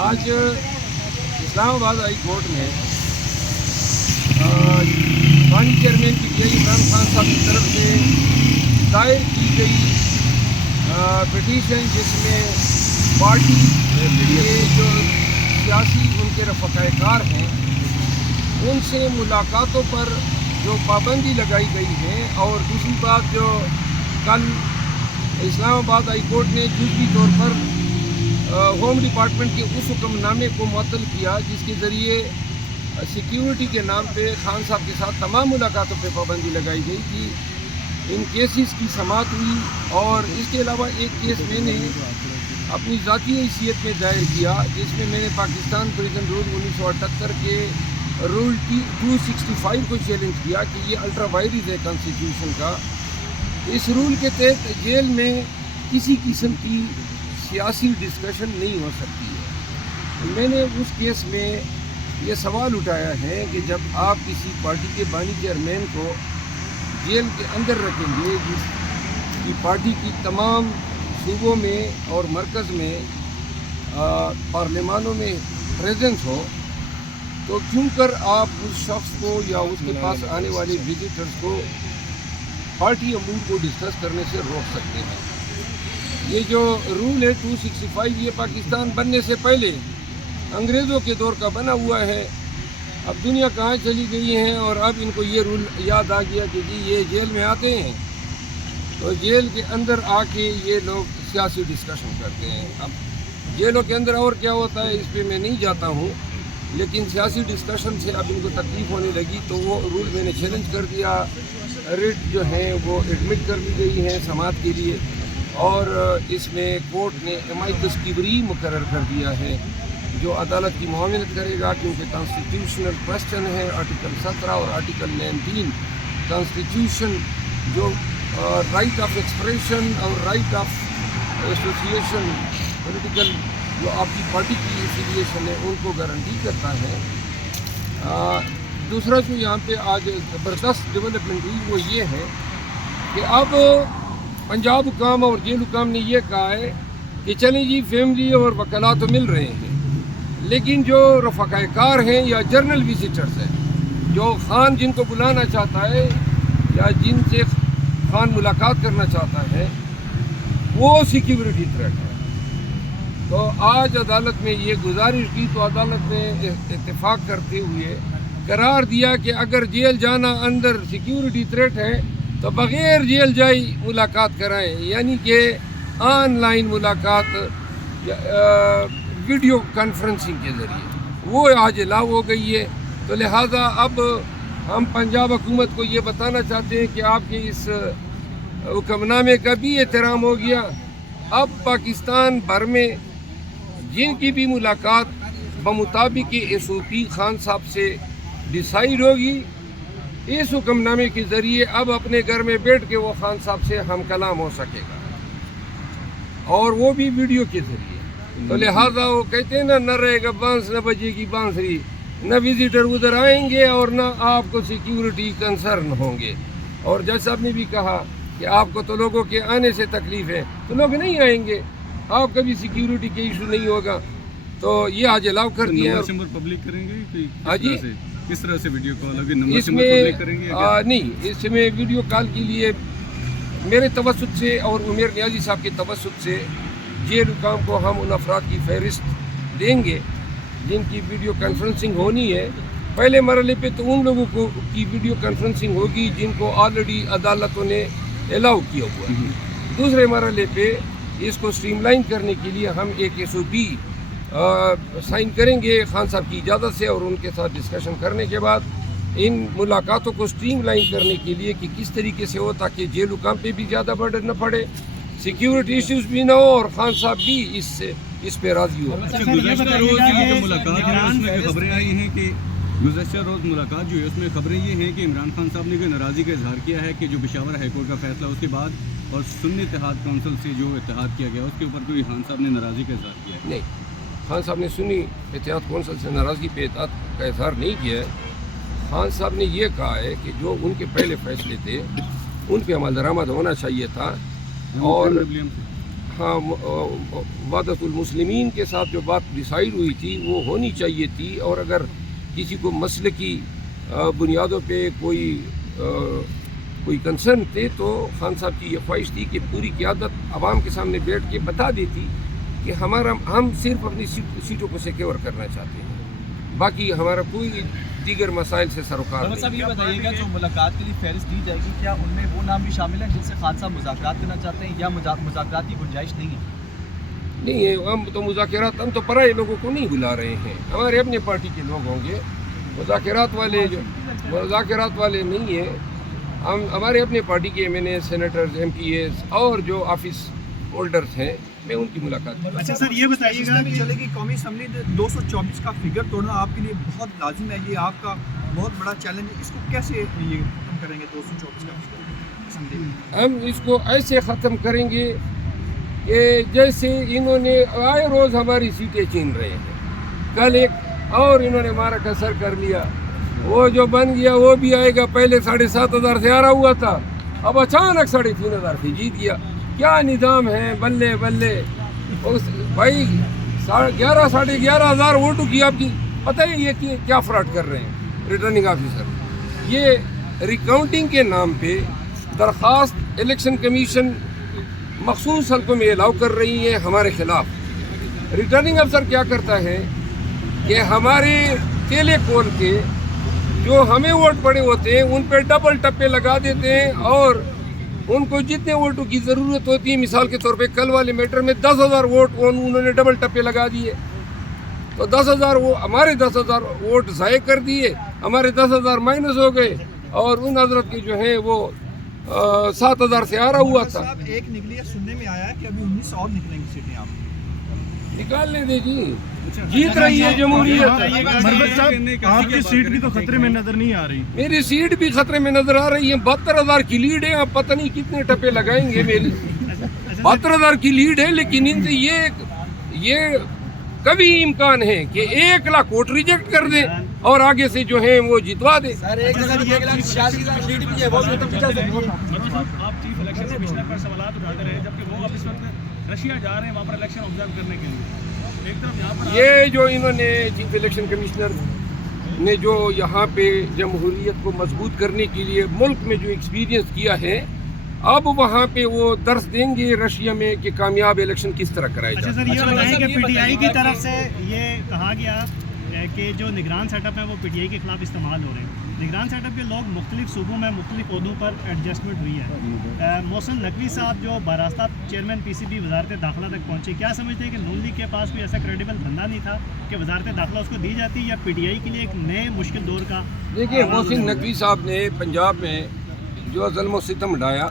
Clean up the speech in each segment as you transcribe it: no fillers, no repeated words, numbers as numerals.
آج اسلام آباد high court میں پانی chairman P T I Imran Khan صاحب کی طرف سے دائر کی گئی پٹیشن، جس میں پارٹی کے جو سیاسی ان کے رفقائے کار ہیں ان سے ملاقاتوں پر جو پابندی لگائی گئی ہے، اور دوسری بات جو کل اسلام آباد ہائی کورٹ نے جزوی طور پر ہوم ڈپارٹمنٹ کے اس حکم نامے کو معطل کیا جس کے ذریعے سیکیورٹی کے نام پہ خان صاحب کے ساتھ تمام ملاقاتوں پہ پابندی لگائی گئی تھی، ان کیسز کی سماعت ہوئی۔ اور اس کے علاوہ ایک کیس میں نے اپنی ذاتی حیثیت میں دائر کیا، جس میں میں نے پاکستان پریزن رول 1978 کے رول 265 کو چیلنج کیا کہ یہ الٹرا وائرس ہے کانسٹیٹیوشن کا۔ اس رول کے تحت جیل میں کسی قسم کی سیاسی ڈسکشن نہیں ہو سکتی ہے۔ میں نے اس کیس میں یہ سوال اٹھایا ہے کہ جب آپ کسی پارٹی کے بانی چیئرمین کو جیل کے اندر رکھیں گے، جس کی پارٹی کی تمام صوبوں میں اور مرکز میں پارلیمانوں میں پریزنس ہو، تو کیوں کر آپ اس شخص کو یا اس کے پاس آنے والے وزٹرز کو پارٹی امور کو ڈسکس کرنے سے روک سکتے ہیں؟ یہ جو رول ہے 265، یہ پاکستان بننے سے پہلے انگریزوں کے دور کا بنا ہوا ہے۔ اب دنیا کہاں چلی گئی ہیں، اور اب ان کو یہ رول یاد آ گیا کہ جی یہ جیل میں آتے ہیں تو جیل کے اندر آ کے یہ لوگ سیاسی ڈسکشن کرتے ہیں۔ اب جیلوں کے اندر اور کیا ہوتا ہے اس پہ میں نہیں جاتا ہوں، لیکن سیاسی ڈسکشن سے اب ان کو تکلیف ہونے لگی تو وہ رول میں نے چیلنج کر دیا۔ ریٹ جو ہیں وہ ایڈمٹ کر دی گئی ہیں سماعت کے لیے، اور اس میں کورٹ نے امائکس کبری مقرر کر دیا ہے جو عدالت کی معاونت کرے گا، کیونکہ کانسٹیٹیوشنل کویسچن ہے۔ آرٹیکل 17 اور آرٹیکل 19 کانسٹیٹیوشن جو رائٹ آف ایکسپریشن اور رائٹ آف ایسوسیشن، پولیٹیکل جو آپ کی پارٹی کی ایفیلیشن ہے، ان کو گارنٹی کرتا ہے۔ دوسرا جو یہاں پہ آج زبردست ڈیولپمنٹ ہوئی وہ یہ ہے کہ اب پنجاب حکام اور جیل حکام نے یہ کہا ہے کہ چلیں جی فیملی اور وکلاء تو مل رہے ہیں، لیکن جو رفقائے کار ہیں یا جرنل وزٹرز ہیں، جو خان جن کو بلانا چاہتا ہے یا جن سے خان ملاقات کرنا چاہتا ہے، وہ سیکیورٹی تھریٹ ہے۔ تو آج عدالت میں یہ گزارش کی تو عدالت نے اتفاق کرتے ہوئے قرار دیا کہ اگر جیل جانا اندر سیکیورٹی تھریٹ ہے تو بغیر جیل جائی ملاقات کرائیں، یعنی کہ آن لائن ملاقات ویڈیو کانفرنسنگ کے ذریعے وہ آج لاؤ ہو گئی ہے۔ تو لہٰذا اب ہم پنجاب حکومت کو یہ بتانا چاہتے ہیں کہ آپ کے اس حکم نامے کا بھی احترام ہو گیا۔ اب پاکستان بھر میں جن کی بھی ملاقات بمطابق SOP خان صاحب سے ڈیسائیڈ ہوگی، اس حکم نامے کے ذریعے اب اپنے گھر میں بیٹھ کے وہ خان صاحب سے ہم کلام ہو سکے گا، اور وہ بھی ویڈیو کے ذریعے۔ تو لہٰذا وہ کہتے ہیں نہ رہے گا بانس، نہ بجے گی بانسری، نہ وزٹر ادھر آئیں گے اور نہ آپ کو سیکیورٹی کنسرن ہوں گے۔ اور جج صاحب نے بھی کہا کہ آپ کو تو لوگوں کے آنے سے تکلیف ہے تو لوگ نہیں آئیں گے، آپ کا بھی سیکیورٹی کے ایشو نہیں ہوگا۔ تو یہ آج الاؤ کر دیا۔ پبلک کریں گے جی کس طرح سے ویڈیو کال اس میں نہیں، اس میں ویڈیو کال کے لیے میرے توسط سے اور عمیر نیازی صاحب کے توسط سے جیل حکام کو ہم ان افراد کی فہرست دیں گے جن کی ویڈیو کانفرنسنگ ہونی ہے۔ پہلے مرحلے پہ تو ان لوگوں کو کی ویڈیو کانفرنسنگ ہوگی جن کو آلریڈی عدالتوں نے الاؤ کیا ہوا ہے۔ دوسرے مرحلے پہ اس کو سٹریم لائن کرنے کے لیے ہم ایک SOP سائن کریں گے خان صاحب کی اجازت سے، اور ان کے ساتھ ڈسکشن کرنے کے بعد ان ملاقاتوں کو سٹریم لائن کرنے کے لیے کہ کس طریقے سے ہو تاکہ جیل حکام پہ بھی زیادہ برڈن نہ پڑے، سیکیورٹی ایشوز بھی نہ ہو، اور خان صاحب بھی اس پہ راضی ہو۔ گزشتہ روز جو ملاقات ہے اس میں خبریں آئی ہیں کہ گزشتہ روز ملاقات جو ہے اس میں خبریں یہ ہیں کہ عمران خان صاحب نے کوئی ناراضی کا اظہار کیا ہے کہ جو پشاور ہائی کورٹ کا فیصلہ اس کے بعد اور سنی اتحاد کونسل سے جو اتحاد کیا گیا اس کے اوپر کوئی خان صاحب نے ناراضی کا اظہار کیا ہے؟ نہیں، خان صاحب نے سنی اتحاد کونسل سے ناراضگی پہ اتحاد کا اظہار نہیں کیا ہے۔ خان صاحب نے یہ کہا ہے کہ جو ان کے پہلے فیصلے تھے ان پہ عمل درآمد ہونا چاہیے تھا، اور वहाँ वादतुल मुस्लिमीन के साथ जो बात डिसाइड हुई थी वो होनी चाहिए थी, और अगर किसी को मसले की बुनियादों पे कोई कंसर्न थे तो खान साहब की ये ख्वाहिश थी कि पूरी क़यादत आवाम के सामने बैठ के बता देती कि हम सिर्फ अपनी सीटों को सिक्योर करना चाहते हैं, बाकी हमारा कोई दीगर मसाइल से सरोकार नहीं। साहब ये बताइएगा, जो मुलाकात के लिए फहरिस्त दी जाएगी, क्या उनमें वो नाम भी शामिल हैं जिनसे खान साहब मुज़ाकरात करना चाहते हैं, या मुज़ाकरात की गुंजाइश नहीं है? नहीं है, हम तो मुज़ाकरात, हम तो पराए लोगों को नहीं बुला रहे हैं, हमारे अपने पार्टी के लोग होंगे। मुज़ाकरात वाले नहीं है, हम हमारे अपने पार्टी के MNA, सेनेटर्स, MPs और जो ऑफिस होल्डर्स हैं, मैं उनकी मुलाकात। अच्छा सर, ये बताइएगा कि चलेगी कौमी असम्बली 224 का फिगर तोड़ना आपके लिए बहुत लाजिम है, ये आपका बहुत बड़ा चैलेंज है, इसको कैसे ये खत्म करेंगे 224 का फिगर असम्बली में? हम इसको ऐसे ख़त्म करेंगे कि जैसे इन्होंने आए रोज़ हमारी सीटें छीन रहे हैं, कल एक और इन्होंने मारा कसर कर लिया, वो जो बन गया वो भी आएगा। पहले 7,500 से आ रहा हुआ था, अब अचानक 3,500 से जीत गया। क्या निज़ाम है, बल्ले बल्ले। उस भाई 11,000 साढ़े 11,000 वोटों की आपकी पता है ये कि क्या फ्रॉड कर रहे हैं रिटर्निंग ऑफिसर। ये रिकाउंटिंग के नाम पे दरख्वास्त इलेक्शन कमीशन मखसूस हल्कों में अलाउ कर रही है हमारे खिलाफ। रिटर्निंग अफसर क्या करता है कि हमारे केले खोल के जो हमें वोट पड़े होते हैं उन पे डबल टप्पे लगा देते हैं, और उनको जितने वोटों की ज़रूरत होती है, मिसाल के तौर पे कल वाले मैटर में 10,000 वोट उन्होंने डबल टप्पे लगा दिए, तो 10,000 वो हमारे 10,000 वोट ज़ाय कर दिए, हमारे 10,000 माइनस हो गए, और उन हजरत के जो हैं वो 7,000 से आ रहा हुआ था। एक निकली है, सुनने में आया है कि अभी 19 और निकलेंगी सीटें, आप निकालने दे जी, जीत रही है जमहूरियत। मरवत साहब, आपकी सीट भी तो खतरे में नजर नहीं आ रही। मेरी सीट भी खतरे में नजर आ रही है। 72,000 की लीड है, आप पता नहीं कितने टप्पे लगाएंगे। मेरी 72,000 की लीड है, लेकिन इनसे ये कभी इम्कान है कि 1 लाख वोट रिजेक्ट कर दे और आगे से जो है वो जितवा दे। सर 1,86,000 लीड भी है, वो तो पीछे से आप चीफ इलेक्शन कमिश्नर पर सवाल उठाते रहे, जबकि वो अब इस वक्त रशिया जा रहे हैं वहाँ पर इलेक्शन ऑब्जर्व करने के लिए। एक तरफ यहाँ पर ये जो इन्होंने चीफ इलेक्शन कमिश्नर ने जो यहाँ पे जमहूरियत को मजबूत करने के लिए मुल्क में जो एक्सपीरियंस किया है, अब वहाँ पे वो दर्स देंगे रशिया में कि कामयाब इलेक्शन किस तरह कराए जाए। अच्छा सर, ये बताएं कि पीटीआई की तरफ से ये कहा गया कि जो निगरान सेटअप है वो पीटीआई के खिलाफ इस्तेमाल हो रहे हैं। निगरान सेटअप के लोग मुख्तलिफ सूबों में मुख्तलिफ ओहदों पर एडजस्टमेंट हुई है। मोहसिन नकवी साहब जो बरास्ता चेयरमैन PCB वजारत दाखिला तक पहुँचे, क्या समझते हैं कि नून लीग के पास कोई ऐसा क्रेडिबल बंदा नहीं था कि वजारत दाखिला उसको दी जाती, या पीटीआई के लिए एक नए मुश्किल दौर का? देखिए, मोहसिन नकवी साहब ने पंजाब में जो ज़ुल्म सितम ढाया,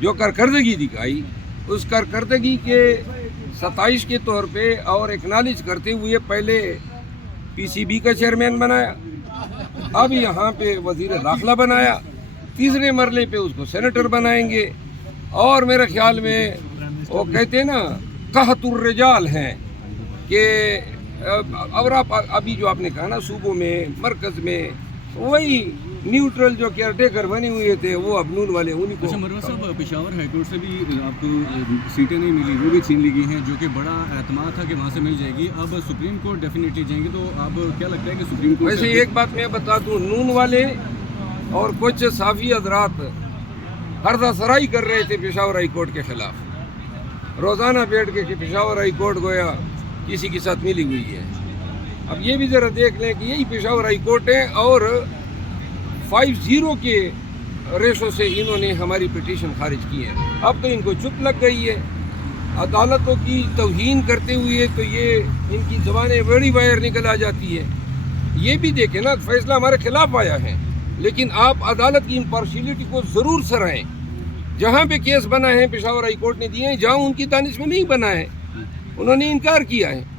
जो कारकर्दगी दिखाई, उस कारकर्दगी के 27 के तौर पे और एक्नॉलेज करते हुए पहले PCB का चेयरमैन बनाया, अब यहाँ पे वज़ीर दाखिला बनाया, तीसरे मरले पे उसको सेनेटर बनाएंगे। और मेरे ख्याल में वो कहते हैं ना, कहतुर रिजाल हैं कि और आप अभी जो आपने कहा ना, सूबों में मरकज़ में वही न्यूट्रल जो केयरटेकर बने हुए थे वो अब नून वाले उन्हीं को। अच्छा मरवत साहब, पेशावर हाईकोर्ट से भी आपको सीटें नहीं मिली, वो भी छीन ली गई हैं, जो कि बड़ा एतमाद था कि वहाँ से मिल जाएगी। अब सुप्रीम कोर्ट डेफिनेटली जाएंगे, तो आप क्या लगता है कि सुप्रीम कोर्ट? वैसे एक बात मैं बता दूँ, नून वाले और कुछ साफ़ी हजरात हरदासराई कर रहे थे पेशावर हाई कोर्ट के ख़िलाफ़, रोज़ाना बैठ के पेशावर हाई कोर्ट गोया किसी के साथ मिली हुई है। अब ये भी ज़रा देख लें कि यही पेशावर हाई कोर्ट है, और 5-0 के रेशो से इन्होंने हमारी पिटीशन खारिज की है। अब तो इनको चुप लग गई है। अदालतों की तौहीन करते हुए तो ये इनकी ज़बानें बड़ी बाहर निकल आ जाती है। ये भी देखें ना, फैसला हमारे खिलाफ आया है, लेकिन आप अदालत की इम्पार्शियलिटी को ज़रूर सराहें। जहाँ पे केस बना है पेशावर हाई कोर्ट ने दिए हैं, जहाँ उनकी दानिश में नहीं बना है उन्होंने इनकार किया है।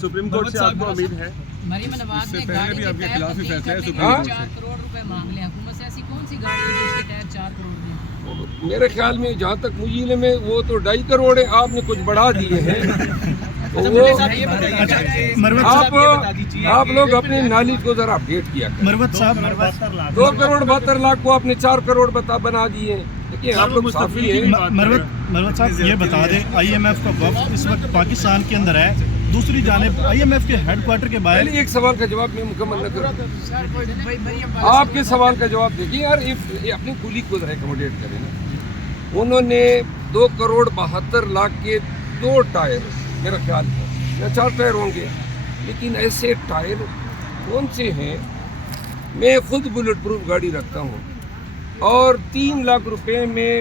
सुप्रीम कोर्ट से आपको उम्मीद है? इससे पहले भी आपके खिलाफ ही फैसला है सुप्रीम कोर्ट से। 4 करोड़ रुपए मांग लिया हुकूमत से, ऐसी कौन सी गाड़ी है जिसके तहत 4 करोड़ में? मेरे ख्याल में जहाँ तक मुझे में वो तो 2.5 करोड़ है, आपने कुछ बढ़ा दिए हैं। तो वो मरवत आप लोग अपनी नॉलेज को जरा अपडेट किया करें। मरवत साहब 2 करोड़ 72 लाख को आपने 4 करोड़ बना दिए। देखिए आप लोग साफी हैं। मरवत साहब ये बता दें, IMF का वफ्द इस वक्त पाकिस्तान के अंदर है, दूसरी जानिब IMF के हेडक्वार्टर के बाहर। पहले एक सवाल का जवाब मैं मुकम्मल न करूँ, आपके सवाल का जवाब देखिए यार, ये अपनी कुली को जरा एकोमोडेट करें ना। उन्होंने 2 करोड़ 72 लाख के 2 टायर, मेरा ख्याल है या 4 टायर होंगे, लेकिन ऐसे टायर कौन से हैं? मैं खुद बुलेट प्रूफ गाड़ी रखता हूँ और 3 लाख रुपए में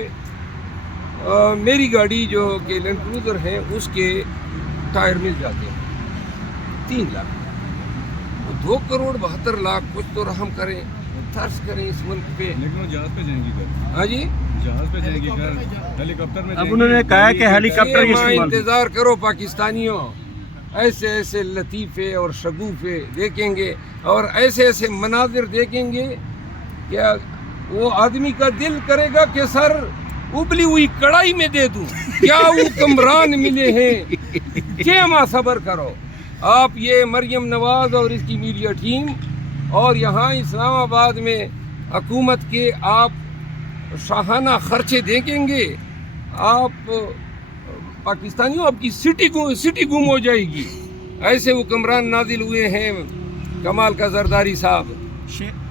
मेरी गाड़ी जो कि लैंड क्रूजर है उसके टायर मिल जाते हैं 3 लाख। 2 करोड़ 72 लाख, कुछ तो रहम करें, तर्स करें इस मुल्क पे। लेकिन वो जहाज पे जाएंगी घर, हाँ जी, जहाज पे जाएंगी घर, हेलीकॉप्टर में अब उन्होंने कहा है कि हेलीकॉप्टर ये इंतजार करो पाकिस्तानियों, ऐसे ऐसे लतीफ़े और शगुफ़े देखेंगे और ऐसे ऐसे मनाजिर देखेंगे, क्या वो आदमी का दिल करेगा कि सर उबली हुई कढ़ाई में दे दूं। क्या हुक्मरान मिले हैं, क्या सब्र करो आप। ये मरियम नवाज और इसकी मीडिया टीम और यहाँ इस्लामाबाद में हुकूमत के आप शाहाना खर्चे देखेंगे, आप पाकिस्तानियों आपकी सिटी गुम हो जाएगी। ऐसे हुक्मरान नाजिल हुए हैं, कमाल का जरदारी साहब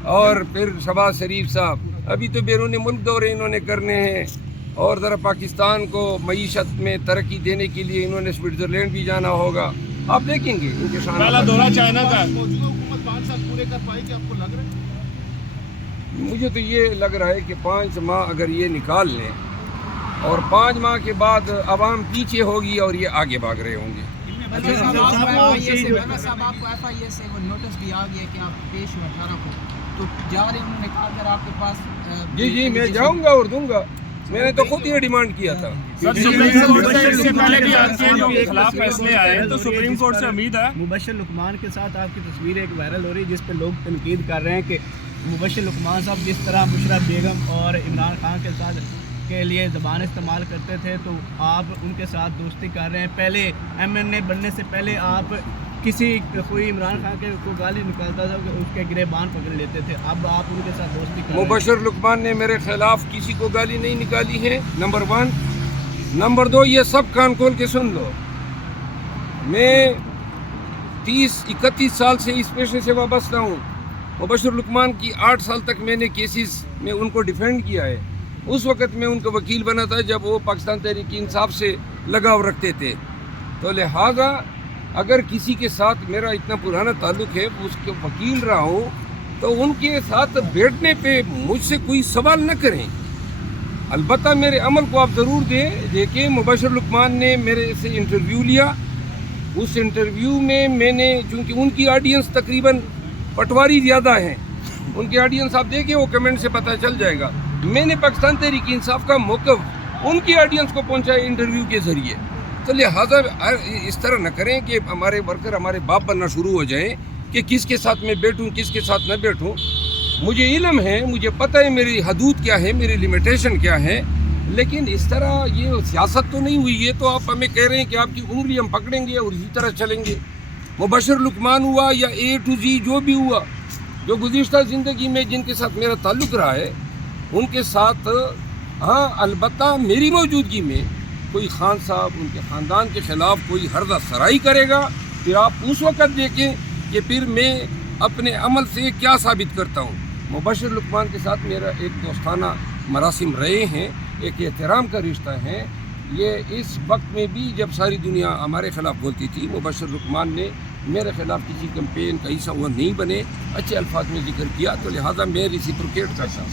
और फिर शहबाज शरीफ साहब। अभी तो बैरून मुल्क दौरे इन्होंने करने हैं और ज़रा पाकिस्तान को मईशत में तरक्की देने के लिए इन्होंने स्विट्ज़रलैंड भी जाना होगा। आप देखेंगे इनके शान दौरा चाइना का। मुझे तो ये लग रहा है कि 5 माह अगर ये निकाल लें और 5 माह के बाद आवाम पीछे होगी और ये आगे भाग रहे होंगे। आपको FIA से वो नोटिस भी आ गया कि आप पेश हो 18 को, तो जा रहे उन्होंने कहा अगर आपके पास जी मैं जाऊंगा और दूंगा। मैंने तो खुद ये डिमांड किया था। तो सुप्रीम कोर्ट से उम्मीद है। मुबश्शिर लुकमान के साथ आपकी तस्वीर एक वायरल हो रही है जिस पे लोग तनकीद कर रहे हैं कि मुबश्शिर लुकमान साहब जिस तरह मुशर्रफ बेगम और इमरान खान के साथ के लिए ज़बान इस्तेमाल करते थे, तो आप उनके साथ दोस्ती कर रहे हैं। पहले MNA बनने से पहले आप कोई इमरान खान के को गाली निकालता था उसके गिरेबान पकड़ लेते थे, अब आप उनके साथ दोस्ती कर रहे हैं। मुबश्शिर लुकमान ने मेरे खिलाफ किसी को गाली नहीं निकाली है, नंबर 1। नंबर 2, ये सब कान खोल के सुन लो, मैं 30-31 साल से इस पेशे से वाबस्ता हूँ। मुबश्शिर लुकमान की 8 साल तक मैंने केसेस में उनको डिफेंड किया है। उस वक़्त मैं उनका वकील बना था जब वो पाकिस्तान तहरीक इंसाफ से लगाव रखते थे। तो लिहाजा अगर किसी के साथ मेरा इतना पुराना ताल्लुक़ है, उसके वकील रहा हूँ, तो उनके साथ बैठने पे मुझसे कोई सवाल न करें। अलबत्ता मेरे अमल को आप ज़रूर देखें। मुबश्शिर लुकमान ने मेरे से इंटरव्यू लिया, उस इंटरव्यू में मैंने, चूँकि उनकी ऑडियंस तकरीबन पटवारी ज़्यादा हैं, उनकी ऑडियंस आप देखें, वो कमेंट से पता चल जाएगा। मैंने पाकिस्तान तहरीक इंसाफ का मौक़िफ़ उनकी ऑडियंस को पहुँचाया इंटरव्यू के ज़रिए। तो लिहाजा इस तरह न करें कि हमारे वर्कर हमारे बाप बनना शुरू हो जाएं कि किसके साथ मैं बैठूं किसके साथ न बैठूं। मुझे इल्म है, मुझे पता है मेरी हदूद क्या है, मेरी लिमिटेशन क्या है, लेकिन इस तरह ये सियासत तो नहीं हुई। ये तो आप हमें कह रहे हैं कि आपकी उंगली हम पकड़ेंगे और इसी तरह चलेंगे। मुबश्शिर लुकमान हुआ या A to Z जो भी हुआ, जो गुज़िश्ता ज़िंदगी में जिनके साथ मेरा ताल्लुक़ रहा है, उनके साथ हाँ, अलबत्ता मेरी मौजूदगी में कोई खान साहब उनके ख़ानदान के ख़िलाफ़ कोई हर्जा सराई करेगा, फिर आप उस वक़्त देखें कि फिर मैं अपने अमल से क्या साबित करता हूँ। मुबश्शिर लुकमान के साथ मेरा एक दोस्ताना मरासिम रहे हैं, एक एहतराम का रिश्ता है। ये इस वक्त में भी जब सारी दुनिया हमारे ख़िलाफ़ बोलती थी, मुबश्शिर लुकमान ने मेरे ख़िलाफ़ किसी कैंपेन का हिस्सा वो नहीं बने, अच्छे अल्फाज में जिक्र किया, तो लिहाजा मैं रिसिप्रोकेट करता हूँ।